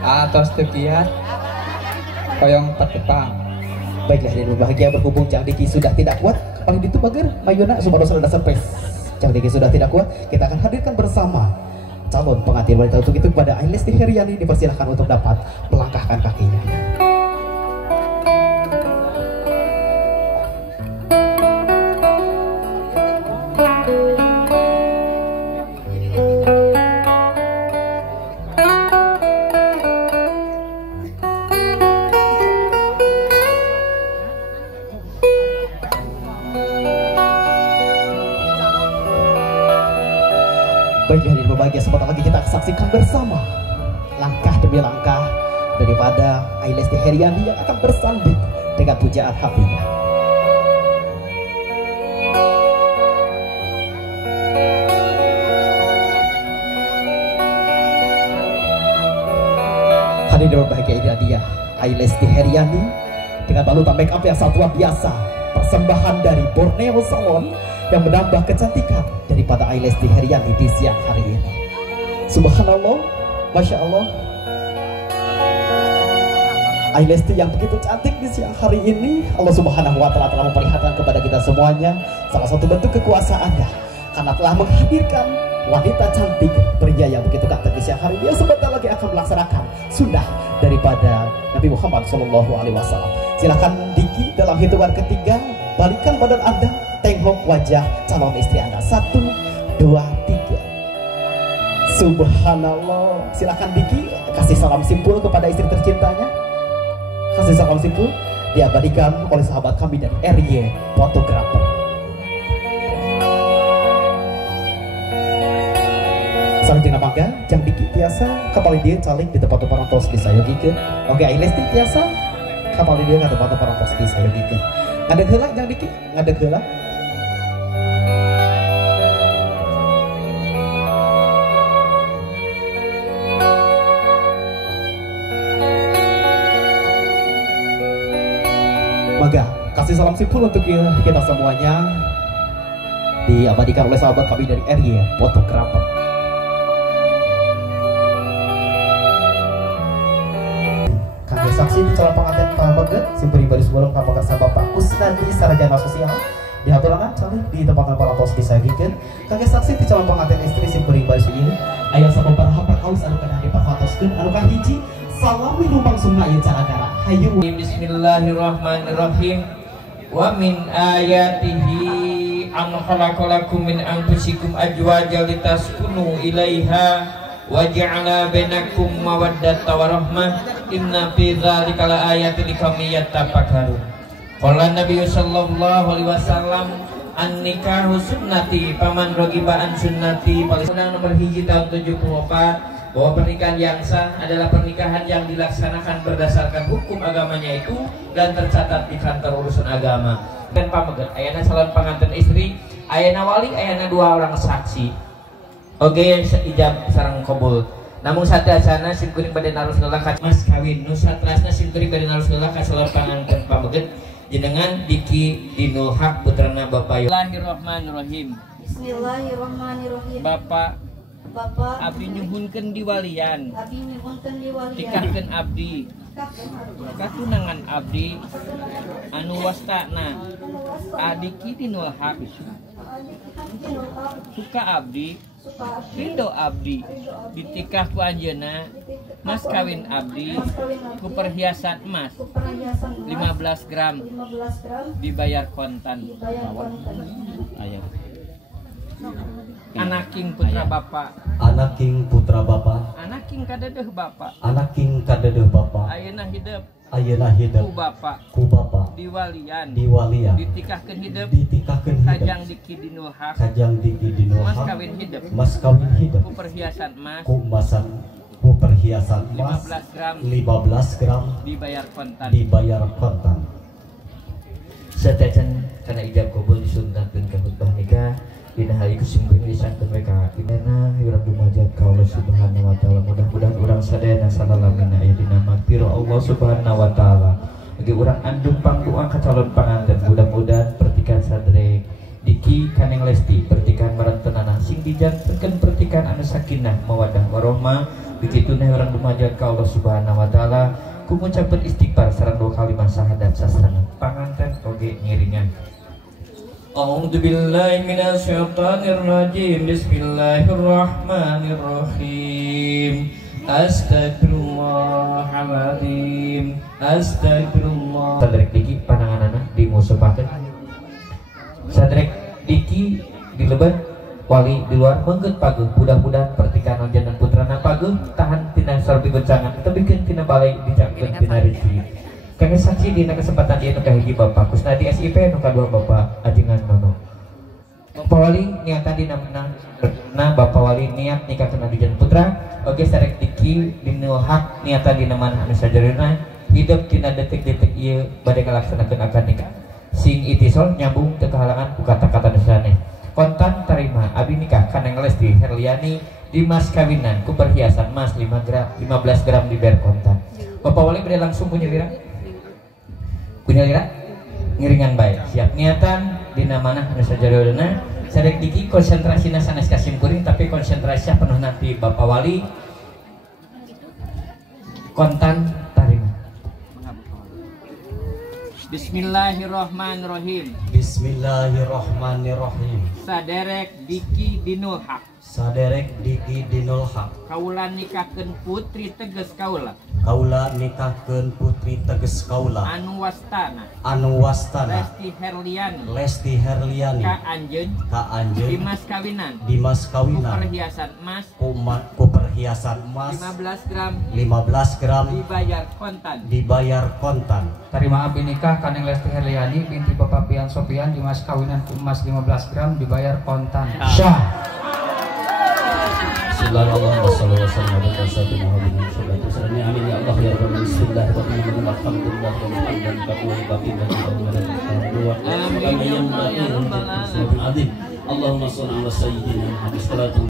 Atos tekiat koyong petepang. Baiklah yang berbahagia, berhubung Jang Diki sudah tidak kuat paling itu bager Mayuna Sumadosa dan Dasar Pes. Jang Diki sudah tidak kuat, kita akan hadirkan bersama calon pengantin wanita. Untuk itu kepada Ailesti Heriani dipersilahkan untuk dapat melangkahkan kakinya. Baiklah yang berbahagia, sebentar lagi kita saksikan bersama langkah demi langkah daripada Ailesti Heriani yang akan bersanding dengan pujaan hatinya. Hadirin berbahagia, ini dia Ailesti Heriani dengan balutan make up yang sangat luar biasa, persembahan dari Borneo Salon yang menambah kecantikan daripada Ailesti Heriani di siang hari ini. Subhanallah, Masya Allah, Ailesti yang begitu cantik di siang hari ini. Allah Subhanahu wa Ta'ala telah memperlihatkan kepada kita semuanya salah satu bentuk kekuasaannya, karena telah menghadirkan wanita cantik, pria yang begitu ganteng di siang hari ini, yang sebentar lagi akan melaksanakan sunnah daripada Nabi Muhammad SAW. Silakan Diki dalam hitungan ketiga, balikan badan Anda, tengok wajah calon istri Anda. 1, 2, 3. Subhanallah. Silakan Diki kasih salam simpul kepada istri tercintanya. Kasih salam simpul diabadikan oleh sahabat kami dari RY Fotografer. Saling jenama mangga, Jang Diki tiasa kapal dia calik di tempat orang tos di sayogikeun. Oke, Ailesti tiasa kapal dia nggak tempat orang tos di sayogikeun. Ngadeg heula Jang Diki, ngadeg heula. Mangga, kasih salam simpul untuk kita semuanya, diabadikan oleh sahabat kami dari RY Fotografer. Kami saksi di calon pengantin Pak Baget, simpuri baris sebelum kamu kasih Bapak Kusnadi Sarjana Sosial di haturangan calik di tempat para tos disagikan. Kami saksi di calon pengantin istri simpuri baris ini ayah sama berapa kaus anu kana dipafatoskeun anu kahiji salami lumpang sunna ieu cara-cara hayu. Bismillahirrahmanirrahim. Wa min ayatihi an khalaqalakum min anfusikum azwajan litaskunu ilaiha wa ja'ala bainakum mawaddata wa rahmah inna fi dzalika laayatin liqaumin yattaqun. Qala Nabi sallallahu alaihi wasallam an-nikahu sunnati paman ragiba an sunnati. Undang nomor 1 tahun 74 bahwa pernikahan yang sah adalah pernikahan yang dilaksanakan berdasarkan hukum agamanya itu dan tercatat di kantor urusan agama. Dan pameget ayana calon pengantin istri, ayana wali, ayana 2 orang saksi. Oke, ijab sareng kabul. Namun sadayana simkuring badan Rasulullah ka mas kawin nu satrasna simkuring badan Rasulullah ka calon pengantin pameget jenengan Diki Dinul Haq putrana Bapak. Bismillahirrahmanirrahim. Bismillahirrahmanirrahim. Bapak abdi nyuhunkeun diwalian, tikahkeun abdi katunangan abdi anu wastana Adiki Dinul Haq suka abdi ridho abdi ditikah ku anjeunna mas kawin abdi ku perhiasan emas 15 gram dibayar kontan. Ayo Anaking putra bapak, Anaking putra bapak, anaking kadedeuh bapak, anaking kadedeuh bapak, ayeuna hidup hidup ku bapak diwalian ditikahkeun hidup kajang Diki Dinul Haq mas kawin hidup ku perhiasan emas ku perhiasan emas 15 gram dibayar kontan. Setecan karena ijab kabul disunatkeun ka khutbah nikah dina hari kusimkuring disangkeun mereka dina hirang dumajat ka Allah Subhanahu wa Ta'ala. Mudah-mudahan urang sadayana salalamina aya dina magfirah Allah Subhanahu wa Ta'ala. Bagi urang andung pangdoa ka calon pangantin, mudah-mudahan pertikahan sadrek Diki kaneng Lesti pertikahan maranteunana sing dijantenkeun pertikahan anu sakinah mawaddah warahmah Kituna orang lumajat ka Allah Subhanahu wa taala ku ngucapkeun istighfar sareng 2 kalimat syahadat sasana panganten oge ngiringan. A'udzu billahi minasyaitonir rajim. Bismillahirrahmanirrahim. Astagfirullahaladzim. Astagfirullah. Sadrek diki pananganana dimusupakeun. Sadrek diki dilebat wali di luar menggeut paguh. Mudah-mudahan pertikahan jangan putrana paguh tahan tina sarbi goncangan teu bikin tina balai dicangkeun tina rezeki. Kami saksi dina kesempatan dia nu kahiji Bapak Kusnadi SIP nu kadua Bapak Ajengan Nono. Bapak Wali niatan dina nah Bapak Wali niat nikahkeun Adijan Putra. Oge sarek diki dinu hak niatan dina manah anu sajarina hidup tina detik-detik ieu bade ngalaksanakeun akad nikah. Sing itisol nyambung teu kahalangan ku kata-kata nu sanes. Kontan tarima abi nikah Kaneng Lesti Herliani di mas kawinan ku perhiasan emas 15 gram dibayar kontan. Bapak Wali bade langsung punya lira. Punya lira ngiringan baik siap niatan dina manah anu sajarina sadek diki konsentrasina sanes kasim kuring tapi konsentrasi penuh nanti Bapak Wali kontan tarima. Bismillahirrahmanirrahim. Bismillahirrahmanirrahim. Saderek Diki Dinul Haq. Saderek Diki Dinul Haq. Kaula nikahkeun putri teges kaula. Kaula nikahkeun putri teges kaula. Anu wastana. Anu wastana. Lesti Herliani. Lesti Herliani. Ka anjeun. Ka anjeun. Dimas kawinan. Dimas Ku kawinan. perhiasan emas. Ku perhiasan emas 15 gram. 15 gram. Dibayar kontan. Dibayar kontan. Terima abi nikah Kaneng Lesti Herliani binti Bapak Pian Sopian di mas kawinan ku emas 15 gram dibayar kontan. Syah. Bismillahirrahmanirrahim. Amin ya Allah ya Rabbi. Bismillahirrahmanirrahim. Alhamdulillah hamdan kabul batin dan Allahumma shalli ala sayyidina Muhammad.